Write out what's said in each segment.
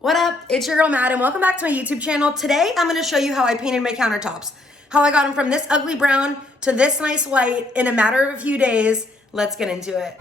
What up? It's your girl Matt and welcome back to my YouTube channel. Today I'm going to show you how I painted my countertops. How I got them from this ugly brown to this nice white in a matter of a few days. Let's get into it.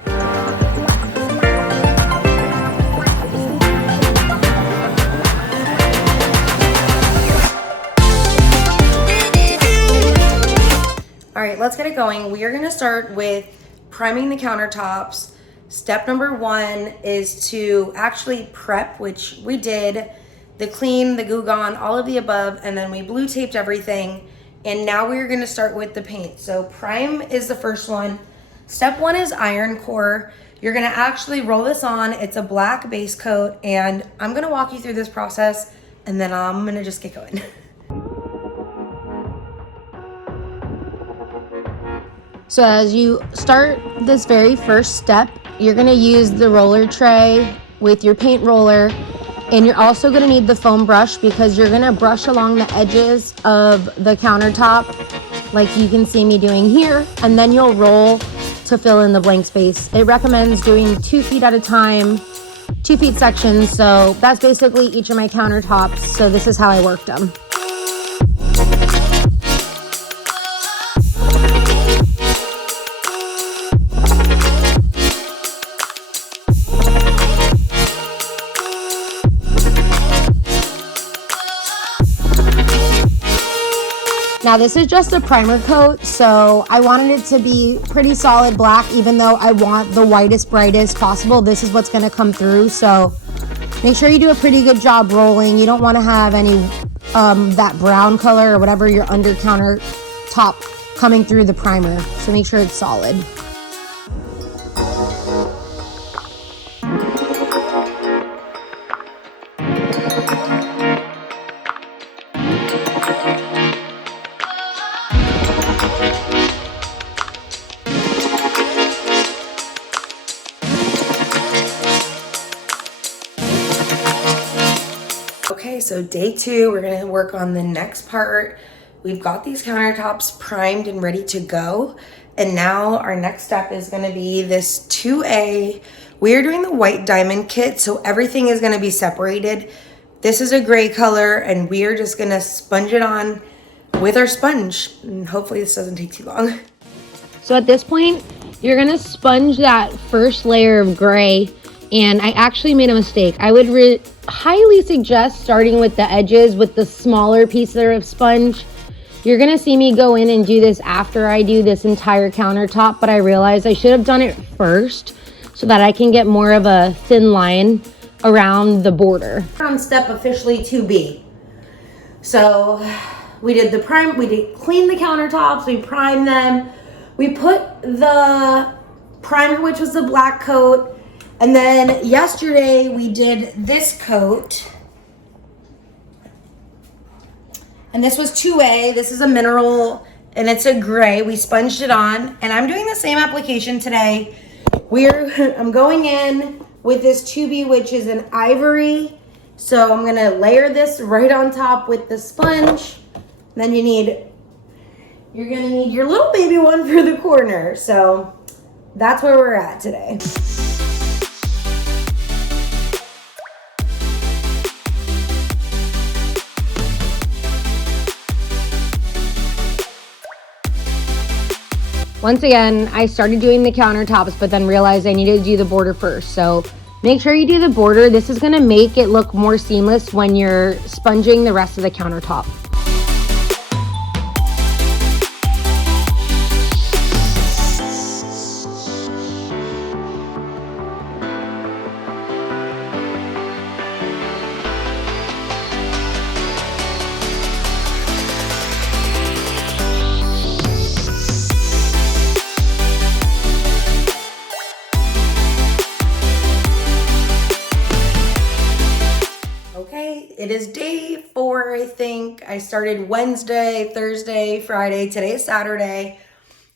Alright, let's get it going. We are going to start with priming the countertops. Step number one is to actually prep, which we did, the clean, the Goo Gone, all of the above, and then we blue taped everything. And now we're gonna start with the paint. So prime is the first one. Step one is iron core. You're gonna actually roll this on. It's a black base coat, and I'm gonna walk you through this process, and then I'm gonna just get going. So as you start this very first step, you're gonna use the roller tray with your paint roller, and you're also gonna need the foam brush because you're gonna brush along the edges of the countertop like you can see me doing here, and then you'll roll to fill in the blank space. It recommends doing 2 feet at a time, 2 feet sections, so that's basically each of my countertops, so this is how I worked them. Now this is just a primer coat, so I wanted it to be pretty solid black, even though I want the whitest, brightest possible. This is what's gonna come through, so make sure you do a pretty good job rolling. You don't wanna have any that brown color or whatever your under countertop coming through the primer, so make sure it's solid. Okay, so day two, we're gonna work on the next part. We've got these countertops primed and ready to go. And now our next step is gonna be this 2A. We are doing the white diamond kit, so everything is gonna be separated. This is a gray color, and we are just gonna sponge it on with our sponge. And hopefully this doesn't take too long. So at this point, you're gonna sponge that first layer of gray, and I actually made a mistake. I would highly suggest starting with the edges with the smaller piece of sponge. You're gonna see me go in and do this after I do this entire countertop, but I realized I should have done it first so that I can get more of a thin line around the border. We're on step officially 2B. So we did the prime, we did clean the countertops, we primed them. We put the primer, which was the black coat, and then yesterday we did this coat. And this was 2A. This is a mineral and it's a gray. We sponged it on, and I'm doing the same application today. I'm going in with this 2B, which is an ivory. So I'm gonna layer this right on top with the sponge. And then you're gonna need your little baby one for the corner. So that's where we're at today. Once again, I started doing the countertops, but then realized I needed to do the border first. So make sure you do the border. This is gonna make it look more seamless when you're sponging the rest of the countertop. It is day 4, I think. I started Wednesday, Thursday, Friday. Today is Saturday.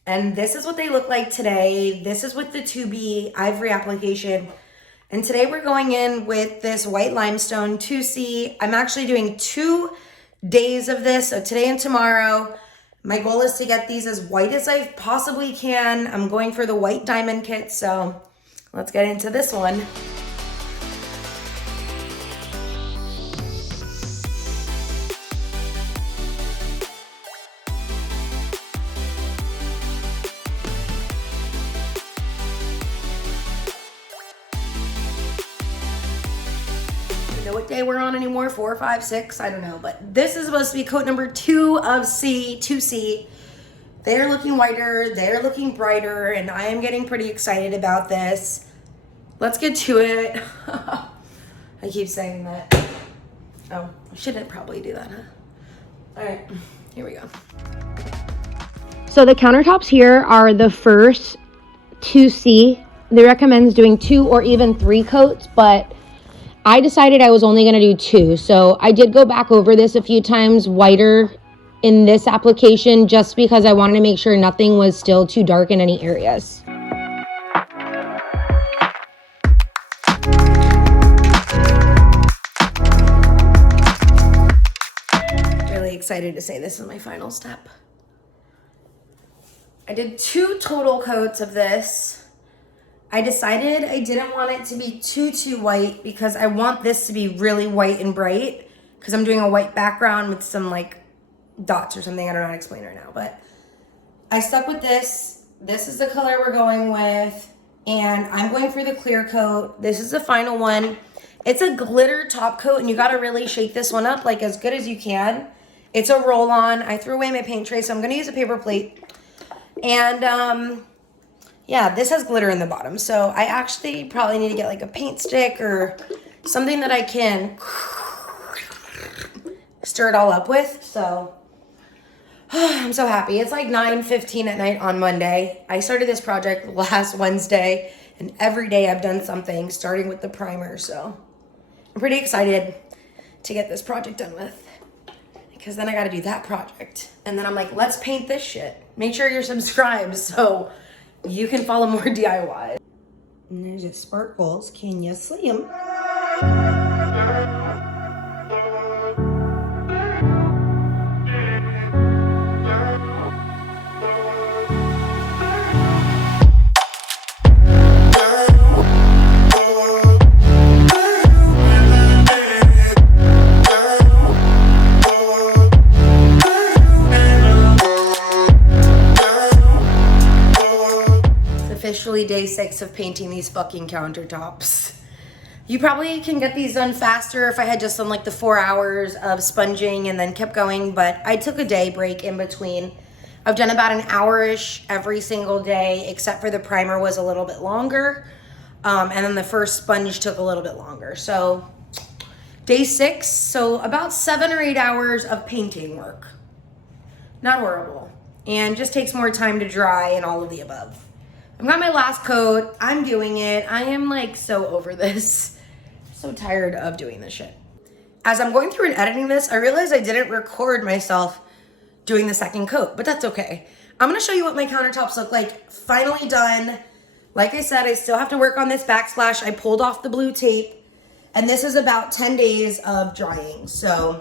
And this is what they look like today. This is with the 2B ivory application. And today we're going in with this white limestone 2C. I'm actually doing 2 days of this, so today and tomorrow. My goal is to get these as white as I possibly can. I'm going for the white diamond kit, so let's get into this one. even know what day we're on anymore, 4, 5, 6, I don't know. But this is supposed to be coat number 2 of 2C. They're looking whiter, they're looking brighter, and I am getting pretty excited about this. Let's get to it. I keep saying that. Oh, I shouldn't probably do that, huh? All right, here we go. So the countertops here are the first 2C. They recommend doing 2 or even 3 coats, but I decided I was only going to do 2. So I did go back over this a few times whiter in this application just because I wanted to make sure nothing was still too dark in any areas. Really excited to say this is my final step. I did 2 total coats of this. I decided I didn't want it to be too white because I want this to be really white and bright because I'm doing a white background with some like dots or something. I don't know how to explain right now, but I stuck with this. This is the color we're going with, and I'm going for the clear coat. This is the final one. It's a glitter top coat, and you got to really shake this one up like as good as you can. It's a roll-on. I threw away my paint tray, so I'm going to use a paper plate. And yeah, this has glitter in the bottom, so I actually probably need to get like a paint stick or something that I can stir it all up with. So I'm so happy. It's like 9:15 at night on Monday. I started this project last Wednesday, and every day I've done something, starting with the primer. So I'm pretty excited to get this project done with, because then I got to do that project, and then I'm like, let's paint this shit. Make sure you're subscribed so you can follow more DIY. And there's it sparkles. Can you see them? Officially day 6 of painting these fucking countertops. You probably can get these done faster if I had just done like the 4 hours of sponging and then kept going, but I took a day break in between. I've done about an hour-ish every single day, except for the primer was a little bit longer, and then the first sponge took a little bit longer. So day 6, so about 7 or 8 hours of painting work. Not horrible, and just takes more time to dry and all of the above. I've got my last coat. I'm doing it. I am like so over this. So tired of doing this shit. As I'm going through and editing this, I realized I didn't record myself doing the second coat, but that's okay. I'm gonna show you what my countertops look like. Finally done. Like I said, I still have to work on this backsplash. I pulled off the blue tape, and this is about 10 days of drying, so.